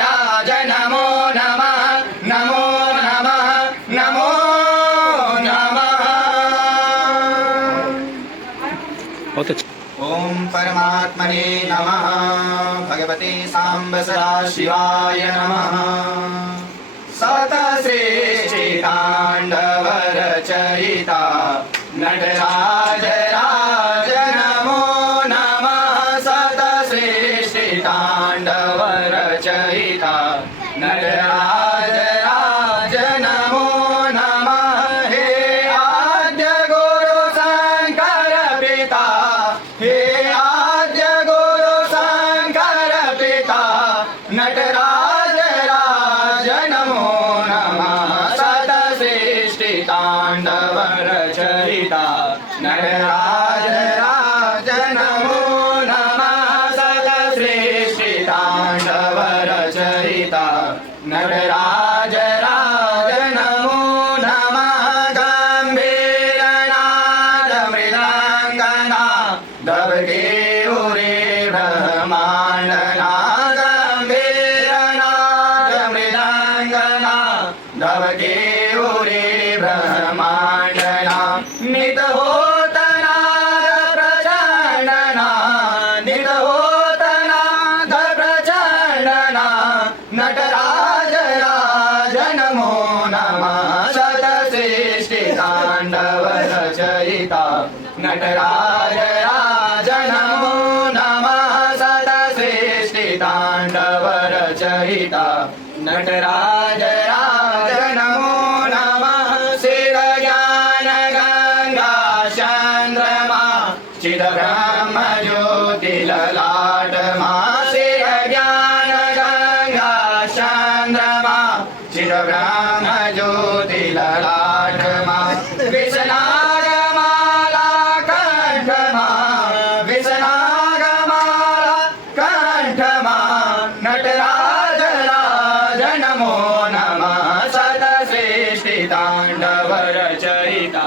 राज नमो नमः नमो नमः नमो नमः। ओम परमात्मने नमः। भगवते सांब सदाशिवाय नमः। सतश्रेष्ठिताण्डव रचयिता नटराज राज नमो नमः। सतश्रेष्ठिताण्डव रचयिता नटराज राज नमो नमः। हे आद्य गुरु शंकर पिता, हे आद्य गुरु शंकर पिता नटराज राज नमो नमः। सतश्रेष्ठिताण्डव रचयिता नटराज राज नमो नमः। सतश्रेष्ठिताण्डव रचयिता नटराज राज नमो नमः। गम्भीरनाद मृदङ्गनाद ढवकेयुरे ब्रह्माण्डनाद। गम्भीरनाद मृदङ्गनाद ढवकेयुरे ब्रह्माण्डनाद। नित होतनाद प्रचण्डनाद, नित होतनाद प्रचण्डनाद नटराज राज नमो नमः। सतश्रेष्ठिताण्डव रचयिता नटराज राज नमो नमः। सतश्रेष्ठिताण्डव रचयिता नटराज राज नमो नमः। शिवज्ञान गंगा चंद्रमा चिद ब्रह्म ज्योति ललाट मां। शिवज्ञान गंगा चंद्रमा चिद ब्रह्म ज्योति ललाट मां। विषनागमाला कंठ मां, विषनागमाला कंठ मां नटराज राज नमो नमः। सतश्रेष्ठिताण्डव रचयिता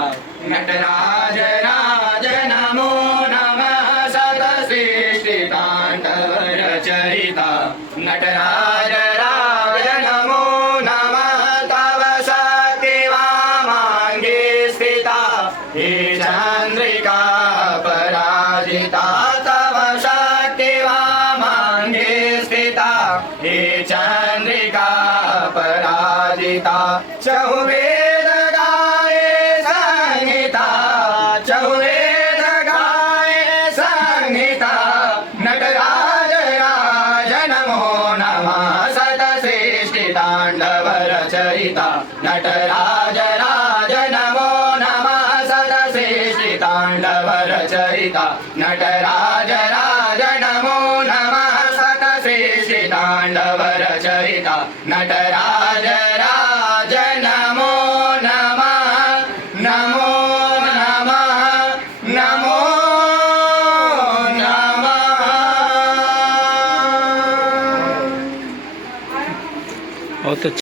नटराज राज नमो नमः। सतश्रेष्ठिताण्डव रचयिता नटराज राज नमो नमः। तव शक्ति वामाङ्गे स्थिता हे चन्द्रिका पराजिता। तव शक्ति वामाङ्गे स्थिता हे चन्द्रिका पराजिता। चहुवेद गाये संहिता, चहुवेद गाये संहिता नटराज राज नमो नमः। सतश्रेष्ठिताण्डव रचयिता नटराज राज नमो नमः। सतश्रेष्ठिताण्डव रचयिता नटराज राज नमो नमः। सतश्रेष्ठिताण्डव रचयिता नटराज राज